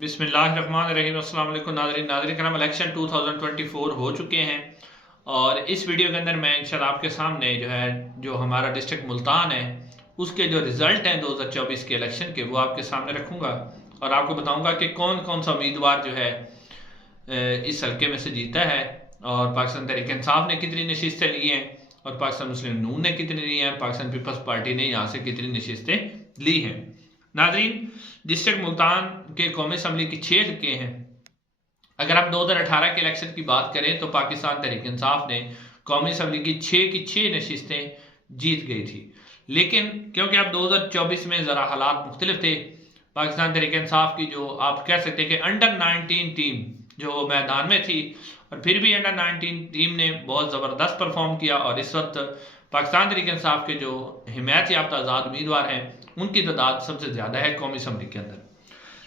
बिस्मिल्लाहिर्रहमानिर्रहीम। अस्सलाम वालेकुम नाज़रीन करम। इलेक्शन 2024 हो चुके हैं और इस वीडियो के अंदर मैं इंशाल्लाह आपके सामने जो हमारा डिस्ट्रिक्ट मुल्तान है उसके जो रिज़ल्ट हैं 2024 के इलेक्शन के वो आपके सामने रखूँगा और आपको बताऊँगा कि कौन कौन सा उम्मीदवार इस हल्के में से जीता है और पाकिस्तान तहरीक इंसाफ ने कितनी नशिस्तें ली हैं और पाकिस्तान मुस्लिम नून ने कितनी ली हैं और पाकिस्तान पीपल्स पार्टी ने यहाँ से कितनी नशिस्तें ली हैं। नाज़रीन, डिस्ट्रिक्ट मुल्तान के कौमी असम्बली की 6 हल्के हैं। अगर आप 2018 के इलेक्शन की बात करें तो पाकिस्तान तहरीक इंसाफ ने कौमी असम्बली की 6 नशिस्तें जीत गई थी, लेकिन क्योंकि अब 2024 में ज़रा हालात मुख्तलिफ थे, पाकिस्तान तहरीक इंसाफ की जो आप कह सकते हैं कि अंडर 19 टीम जो मैदान में थी और फिर भी अंडर 19 टीम ने बहुत ज़बरदस्त परफॉर्म किया और इस वक्त पाकिस्तान तहरीक इंसाफ के जो हिमायत याफ्ता आज़ाद उम्मीदवार हैं उनकी तादाद सबसे ज़्यादा है कौमी असम्बली के अंदर।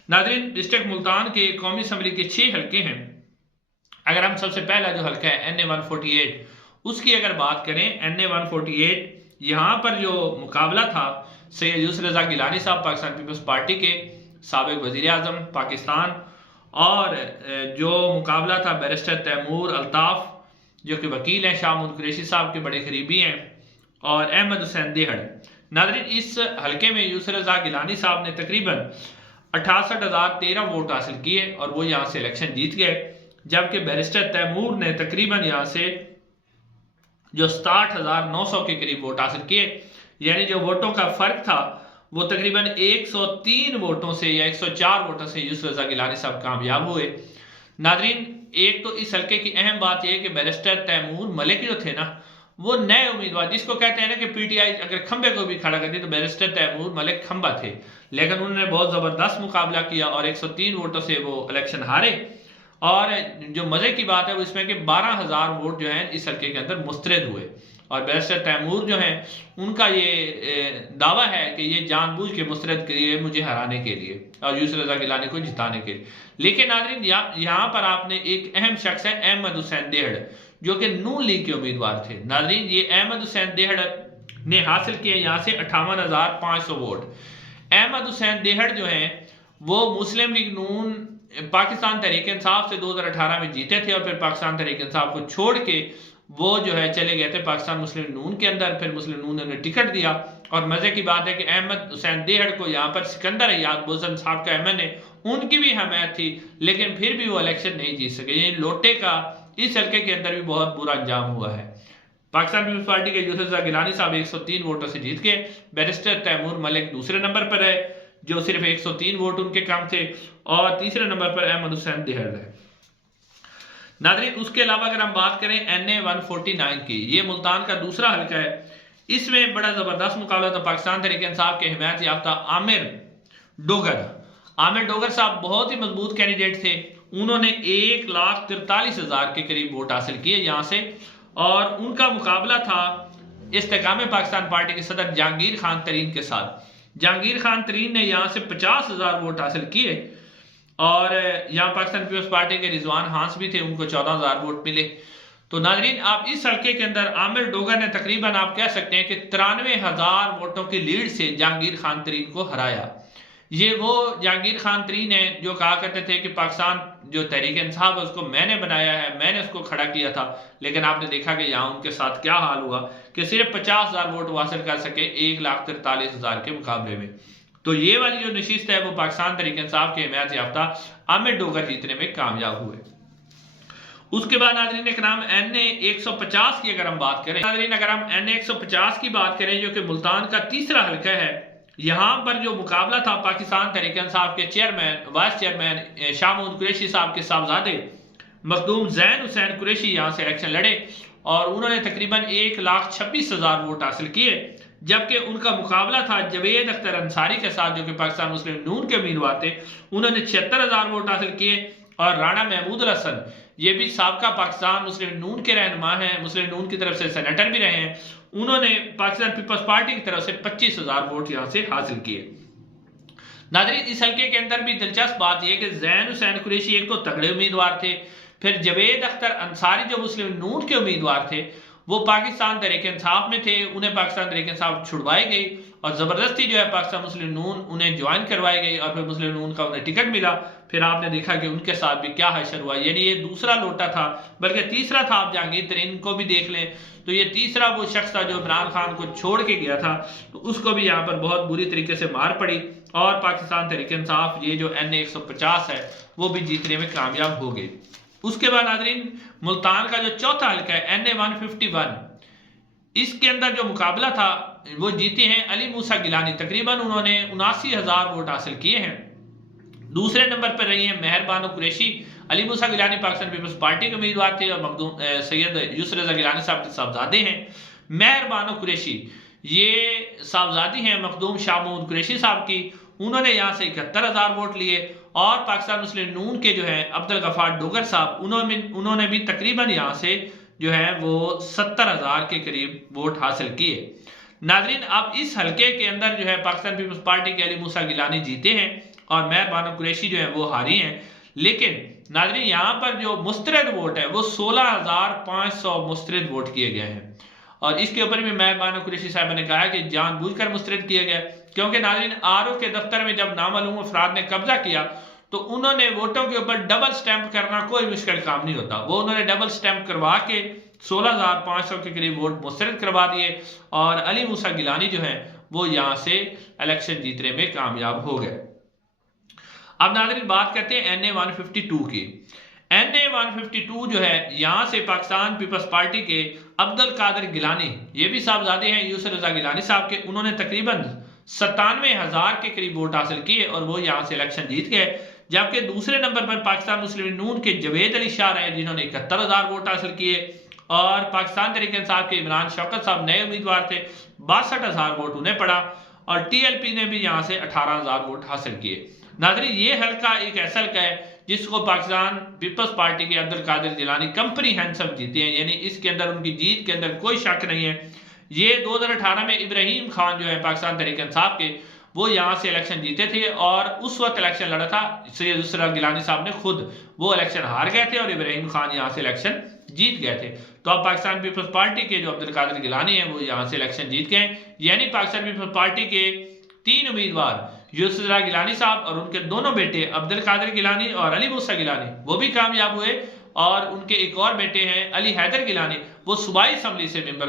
नाज़रीन, डिस्ट्रिक्ट मुल्तान के कौमी असम्बली के 6 हल्के हैं। अगर हम सबसे पहला जो हल्का है NA 148 उसकी अगर बात करें, NA 148 यहाँ पर जो मुकाबला था सैयद यूसुफ रज़ा गिलानी साहब पाकिस्तान पीपल्स पार्टी के साबिक वज़ीर आज़म पाकिस्तान और जो मुकाबला था बैरिस्टर तैमूर अल्ताफ़ जो कि वकील हैं, शाह महमूद कुरैशी साहब के बड़े करीबी हैं, और अहमद हुसैन देहड़। नाज़रीन, इस हल्के में यूसुफ रज़ा गिलानी साहब ने तकरीबन 68,013 वोट हासिल किए और वो यहाँ से इलेक्शन जीत गए, जबकि बैरिस्टर तैमूर ने तकरीबन यहाँ से जो 67,900 के करीब वोट हासिल किए, यानी जो वोटों का फर्क था वो तकरीबन 103 वोटों से या 104 वोटों से यूसुफ रज़ा गिलानी साहब कामयाब हुए। नाज़रीन, एक तो इस हल्के की अहम बात यह है कि बैरिस्टर तैमूर मलिक जो थे ना, वो नए उम्मीदवार जिसको कहते हैं ना कि पीटीआई अगर खंबे को भी खड़ा कर दी तो बैरिस्टर तैमूर मलिक खंबा थे, लेकिन उन्होंने बहुत ज़बरदस्त मुकाबला किया और 103 वोटों से वो इलेक्शन हारे। और जो मज़े की बात है वो इसमें कि 12,000 वोट जो हैं इस हल्के के अंदर मुस्तरद हुए और बैरिस्टर तैमूर जो हैं उनका ये दावा है कि ये जानबूझ के मुस्तरद किए मुझे हराने के लिए और यूसुफ रज़ा गिलानी को जिताने के लिए। लेकिन नाज़रीन, यहाँ पर आपने एक अहम शख्स है अहमद हुसैन देहड़ जो कि नून लीग के उम्मीदवार थे। नाज़रीन, ये अहमद हुसैन देहड़ ने हासिल किए यहाँ से 58,500 वोट। अहमद हुसैन देहड़ जो हैं वो मुस्लिम लीग नून पाकिस्तान तहरीक इंसाफ से 2018 में जीते थे और फिर पाकिस्तान तहरीक इंसाफ को छोड़ के वो चले गए थे पाकिस्तान मुस्लिम नून के अंदर। फिर मुस्लिम नून ने उन्हें टिकट दिया और मज़े की बात है कि अहमद हुसैन देहड़ को यहाँ पर सिकंदर अयाद बोसन साहब का अहमद ने उनकी भी हमायत थी, लेकिन फिर भी वो इलेक्शन नहीं जीत सके। ये लोटे का इस हल्के के अंदर भी बहुत बुरा अंजाम हुआ है। पाकिस्तान पीपल्स पार्टी के यूसुफ रज़ा गिलानी साहब 103 वोटों से जीत के, बैरिस्टर तैमूर मलिक दूसरे नंबर पर है जो सिर्फ 103 वोट उनके कम थे, और तीसरे नंबर पर अहमद हुसैन देहड़ है। नाज़रीन, उसके अलावा अगर हम बात करें NA 149 की, ये मुल्तान का दूसरा हल्का है। इसमें बड़ा ज़बरदस्त मुकाबला था पाकिस्तान तहरीक इंसाफ के हिमायत याफ्ता आमिर डोगर साहब बहुत ही मजबूत कैंडिडेट थे। उन्होंने 1,43,000 के करीब वोट हासिल किए यहाँ से, और उनका मुकाबला था इस्तेकाम पाकिस्तान पार्टी के सदर जहांगीर खान तरीन के साथ। जहांगीर खान तरीन ने यहाँ से 50,000 वोट हासिल किए और यहाँ पाकिस्तान पीपल्स पार्टी के रिजवान हांस भी थे, उनको 14,000 वोट मिले। तो नाज़रीन, आप इस हल्के के अंदर आमिर डोगर ने तकरीबन आप कह सकते हैं कि 93,000 वोटों की लीड से जहांगीर खान तरीन को हराया। ये वो जहांगीर खान तरीन है जो कहा करते थे कि पाकिस्तान जो तहरीक इंसाफ है उसको मैंने बनाया है, मैंने उसको खड़ा किया था, लेकिन आपने देखा कि यहाँ उनके साथ क्या हाल हुआ कि सिर्फ 50,000 वोट हासिल कर सके 1,43,000 के मुकाबले में। तो ये वाली जो नशिस्त है वो पाकिस्तान तहरीक इंसाफ के हिमायत याफ्ता आमिर डोगर जीतने में कामयाब हुए। उसके बाद नाज़रीन इकराम NA 150 की अगर हम बात करें, नाज़रीन अगर हम NA 150 की बात करें जो कि मुल्तान का तीसरा हल्का है, यहाँ पर जो मुकाबला था पाकिस्तान तहरीक इंसाफ के chairman vice chairman Shah Mahmood Qureshi साहब के साहबजादे मखदूम जैन हुसैन कुरैशी यहाँ से इलेक्शन लड़े और उन्होंने तकरीबन 1,26,000 वोट हासिल किए, जबकि उनका मुकाबला था जवेद अख्तर अंसारी के साथ जो कि पाकिस्तान मुस्लिम नून के उम्मीदवार थे। उन्होंने 76,000 वोट हासिल किए और राणा महमूद हसन ये भी साबका पाकिस्तान मुस्लिम नून के रहनुमा हैं, मुस्लिम नून की तरफ से सेनेटर भी रहे हैं, उन्होंने पाकिस्तान पीपल्स पार्टी की तरफ से 25,000 वोट यहाँ से हासिल किए। नाज़रीन, इस हल्के के अंदर भी दिलचस्प बात यह कि जैन हुसैन कुरैशी एक तो तगड़े उम्मीदवार थे, फिर जवेद अख्तर अंसारी जो मुस्लिम नून के उम्मीदवार थे वो पाकिस्तान तहरीक इंसाफ में थे, उन्हें पाकिस्तान तहरीक इंसाफ छुड़वाई गई और ज़बरदस्ती जो है पाकिस्तान मुस्लिम नून उन्हें ज्वाइन करवाई गई और फिर मुस्लिम नून का उन्हें टिकट मिला। फिर आपने देखा कि उनके साथ भी क्या हशर हुआ, यानी ये दूसरा लोटा था, बल्कि तीसरा था। आप जहांगीर तरीन को भी देख लें तो ये तीसरा वो शख्स था जो इमरान खान को छोड़ के गया था, तो उसको भी यहाँ पर बहुत बुरी तरीके से मार पड़ी और पाकिस्तान तहरीक इंसाफ ये जो NA 150 है वो भी जीतने में कामयाब हो गई। उसके बाद नाज़रीन मुल्तान का जो चौथा हल्का है NA 151, इसके अंदर जो मुकाबला था वो जीते हैं अली मूसा गिलानी, तकरीबन उन्होंने 79,000 वोट हासिल किए हैं। दूसरे नंबर पर रही हैं मेहर बानो कुरैशी। अली मूसा गिलानी पाकिस्तान पीपल्स पार्टी के उम्मीदवार थे और मखदूम सैयद यूसुफ रज़ा गिलानी साहब के साहबजादे हैं। मेहर बानो कुरैशी ये साहबजादी हैं मखदूम शाह महमूद कुरैशी साहब की, उन्होंने यहाँ से 71,000 वोट लिए और पाकिस्तान मुस्लिम नून के जो है अब्दुल गफ्फार डोगर साहब उन्होंने भी तकरीबन यहाँ से जो है वो 70,000 के करीब वोट हासिल किए। नाजरीन अब इस हलके के अंदर जो है पाकिस्तान पीपल्स पार्टी के अली मूसा गिलानी जीते हैं और मेहर बानो कुरैशी जो है वो हारी हैं। लेकिन नाजरीन यहाँ पर जो मुस्तरद वोट है वो 16,500 मुस्तरद वोट किए गए हैं और इसके ऊपर भी मेहर बानो कुरैशी साहब ने कहा कि जानबूझकर मुस्तरद किया गया, क्योंकि नाजरीन RO के दफ्तर में जब नामालूम अफराद ने कब्जा किया तो उन्होंने वोटों के ऊपर डबल स्टैंप करना कोई मुश्किल काम नहीं होता, वो उन्होंने डबल स्टैंप करवा के 16,500 के करीब वोट मुस्तरद करवा दिए और अली मूसा गिलानी जो है वो यहाँ से इलेक्शन जीतने में कामयाब हो गए। अब नाज़रीन बात करते हैं NA 152 की। NA 152 जो है यहाँ से पाकिस्तान पीपल्स पार्टी के अब्दुल कादिर गिलानी, ये भी साहबजादे हैं यूसुफ रज़ा गिलानी साहब के, उन्होंने तकरीबन 97,000 के करीब वोट हासिल किए और वो यहाँ से इलेक्शन जीत गए। जबकि दूसरे नंबर पर पाकिस्तान मुस्लिम नून के जवेद अली शाह रहे जिन्होंने 71,000 वोट हासिल किए और पाकिस्तान तहरीक इंसाफ के इमरान शौकत साहब नए उम्मीदवार थे, 62,000 वोट उन्हें पड़ा और TLP ने भी यहाँ से 18,000 वोट हासिल किए। नाज़रीन ये हल्का एक ऐसा हल्का है जिसको पाकिस्तान पीपल्स पार्टी के अब्दुल कादिर गिलानी कंप्रीहेंसिव जीते हैं, यानी इसके अंदर उनकी जीत के अंदर कोई शक नहीं है। ये 2018 में इब्राहिम खान जो है पाकिस्तान तहरीक इंसाफ के, वो यहाँ से इलेक्शन जीते थे और उस वक्त इलेक्शन लड़ा था सैयद यूसुफ रज़ा गिलानी साहब ने खुद, वो इलेक्शन हार गए थे और इब्राहिम खान यहाँ से इलेक्शन जीत गए थे। तो अब पाकिस्तान पीपल्स पार्टी के जो अब्दुल कादिर गिलानी है वो यहाँ से इलेक्शन जीत गए, यानी पाकिस्तान पीपल्स पार्टी के 3 उम्मीदवार यूसुफ रज़ा गिलानी साहब और उनके दोनों बेटे अब्दुल कादिर गिलानी और अली मूसा गिलानी वो भी कामयाब हुए और उनके एक और बेटे हैं अली हैदर गिलानी, वो सूबाई असम्बली से मेंबर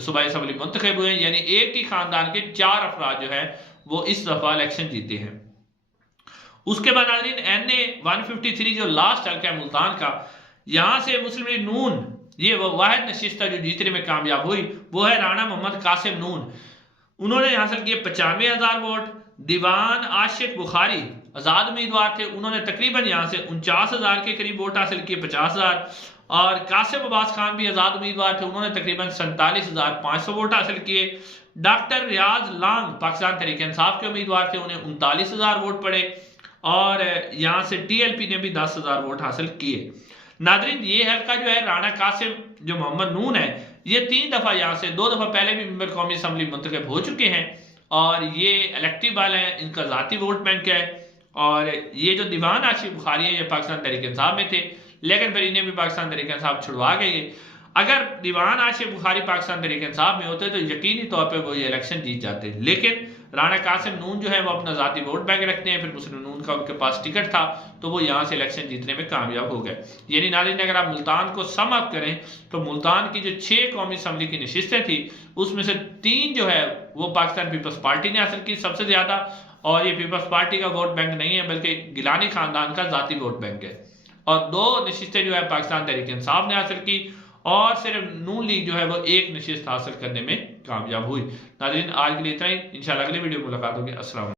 सूबाई असम्बली मुंतखब हुए हैं, यानी एक ही खानदान के 4 अफराद जो है वो इस दफा इलेक्शन जीते हैं। उसके बाद नाज़रीन NA 153 जो लास्ट हल्का है मुल्तान का, यहाँ से मुस्लिम लीग नून ये वो वाहिद नशिस्त जो जीतने में कामयाब हुई वो है राणा मोहम्मद कासिम नून, उन्होंने हासिल किए 95,000 वोट। दीवान आशिक बुखारी आज़ाद उम्मीदवार थे, उन्होंने तकरीबन यहाँ से 49,000 के करीब वोट हासिल किए, 50,000। और कासिम अब्बास खान भी आज़ाद उम्मीदवार थे, उन्होंने तकरीबन 47,500 वोट हासिल किए। डॉक्टर रियाज लांग पाकिस्तान तहरीक इंसाफ के उम्मीदवार थे, उन्हें 39,000 वोट पड़े और यहाँ से TLP ने भी 10,000 वोट हासिल किए। नादरीन ये हल्का जो है राणा कासिम जो मोहम्मद नून है ये 3 दफा यहाँ से 2 दफा पहले भी मेंबर कौमी असम्बली मुंतखब हो चुके हैं और ये इलेक्टिव वाले हैं, इनका ज़ाती वोट बैंक है। और ये जो दीवान आशिक बुखारी है ये पाकिस्तान तहरीक इंसाफ में थे, लेकिन फिर इन्हें भी पाकिस्तान तहरीक इंसाफ छुड़वा गए। अगर दीवान आशिक बुखारी पाकिस्तान तहरीक इंसाफ में होते तो यकीनी तौर पर वो ये इलेक्शन जीत जाते, लेकिन राणा कासिम नून जो है वो अपना ज़ाती वोट बैंक रखते हैं, फिर मुस्लिम नून का उनके पास टिकट था तो वो यहाँ से इलेक्शन जीतने में कामयाब हो गए। यानी नाज़रीन अगर आप मुल्तान को सम अप करें तो मुल्तान की जो 6 कौमी असम्बली की नशिस्तें थी उसमें से 3 जो है वो पाकिस्तान पीपल्स पार्टी ने हासिल की सबसे ज़्यादा, और ये पीपल्स पार्टी का वोट बैंक नहीं है बल्कि गिलानी खानदान का ज़ाती वोट बैंक है। और 2 नशिस्तें जो है पाकिस्तान तहरीक इंसाफ ने हासिल की और सिर्फ नून लीग जो है वो 1 नशिस्त हासिल करने में कामयाब हुई। नाज़रीन आज के लिए इतना ही, इंशाल्लाह अगले वीडियो में मुलाकात होगी। अस्सलाम।